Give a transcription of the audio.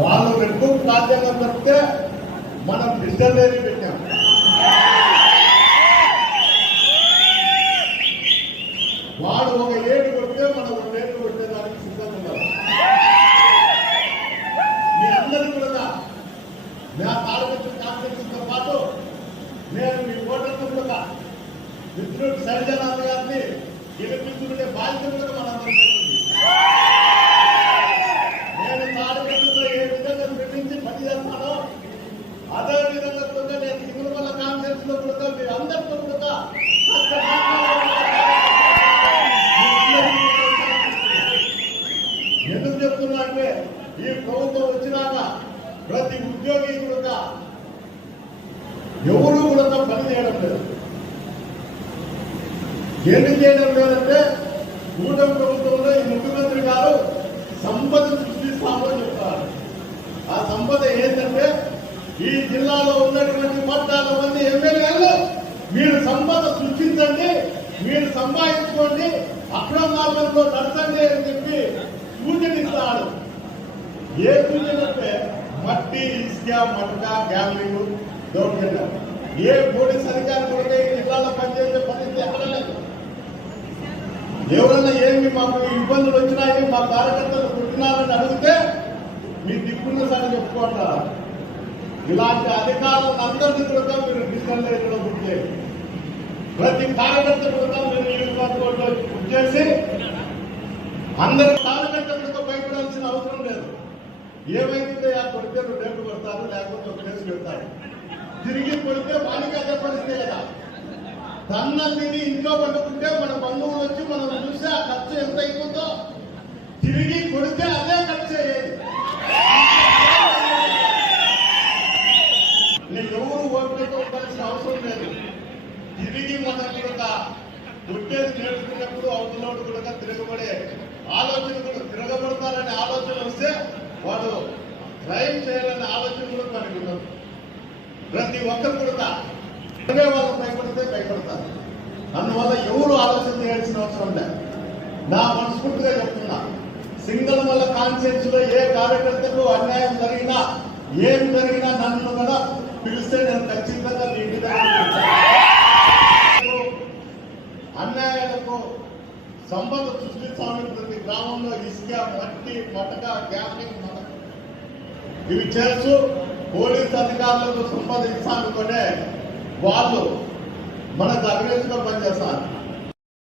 వాళ్ళు ఎక్కువ రాజ్యాంగం తప్పితే మనం డిస్టర్బేరీ పెట్టాం. వాడు ఒక ఏడు కొడితే మనం ఒక ఏడు కొట్టేదానికి సిద్ధంగా ఉన్నాం. మీ అందరూ కూడా నా తాలూకు కాన్ఫరెన్స్తో పాటు నేను మీ ఓటర్లు కూడా మిత్రుడు సరిజనాథ్ గారిని గెలిపించుకునే బాధ్యత కూడా మనందరికీ విధంగా కాన్ఫరెన్స్లో కూడా మీరు అందరితో కూడా ఎందుకు చెప్తున్నా అంటే ఈ ప్రభుత్వం వచ్చినాక ప్రతి ఉద్యోగి కూడా ఎవరు కూడా పని చేయడం లేదు. ఏంటి చేయడం లేదంటే కూటమి ప్రభుత్వంలో ఈ ముఖ్యమంత్రి గారు సంపద సృష్టిస్తామని చెప్తారు ఆ సంపద ఏంటంటే ఈ జిల్లాలో పద్నాలుగు మంది ఎమ్మెల్యేలు మీరు సంపద సృష్టించండి మీరు సంపాదించుకోండి అక్రమ మార్గంలో నడచండి అని చెప్పి సూచనిస్తాడు ఏ సూచన అంటే మట్టి ఇసుక మట్ట గ్యామ్లింగ్ దౌర్జన్యం. ఏ పోలీస్ అధికారి కూడా ఈ జిల్లాలో పనిచేసే పరిస్థితి ఎక్కడ ఎవరన్నా ఏమి మాకు ఇబ్బందులు వచ్చినాయి మా కార్యకర్తలు పుట్టినారని అడిగితే మీ దిక్కున్న సార్ చెప్పుకుంటారా ఇలాంటి అధికారులు అందరినీ కూడా మీరు డిస్కల్లో బుక్ చేయండి ప్రతి కార్యకర్త కూడా మీరు నియోజకవర్గంలో బుక్ చేసి అందరి కార్యకర్తలతో భయపడాల్సిన అవసరం లేదు. ఏమైతే ఆ కొడితే రెండు రేపు కొడతారు లేకపోతే ఒక కేసు పెడతారు. తిరిగి కొడితే వానికి అదే పరిస్థితి కదా. దన్నం ఇంట్లో పట్టుకుంటే మన బంధువులు వచ్చి మనం చూసి ఆ ఖర్చు ఎంత అయిపోతుందో తిరిగి కొడితే అదే ఖర్చు అయ్యేది నేను ఎవరు ఓపికతో ఉండాల్సిన అవసరం లేదు తిరిగి మనం కూడా కొట్టేది నేర్చుకున్నప్పుడు అవతలోడు కూడా తిరగబడే ఆలోచన కూడా తిరగబడతారనే ఆలోచన వస్తే వాడు డ్రైవ్ చేయాలనే ఆలోచన కూడా మనకి ఉండదు ప్రతి ఒక్కరు కూడా అదే వాళ్ళు భయపడితే భయపడతారు. అందువల్ల ఎవరు ఆలోచన చేయాల్సిన అవసరం లేదు. నా మనస్ఫూర్తిగా చెప్తున్నా సింగల్ వల్ల కాన్షియన్స్లో ఏ కార్యకర్తకు అన్యాయం జరిగినా ఏం జరిగినా నన్ను కూడా పిలిస్తే నేను ఖచ్చితంగా మీ మీద సంపద సృష్టించాలని ప్రతి గ్రామంలో ఇసుక మట్టి మటక గ్యాపింగ్ ఇవి చేస్తూ పోలీస్ అధికారులకు సంపాదించాలనుకునే వాళ్ళు మనకు అగ్రెసివ్గా పనిచేస్తారు.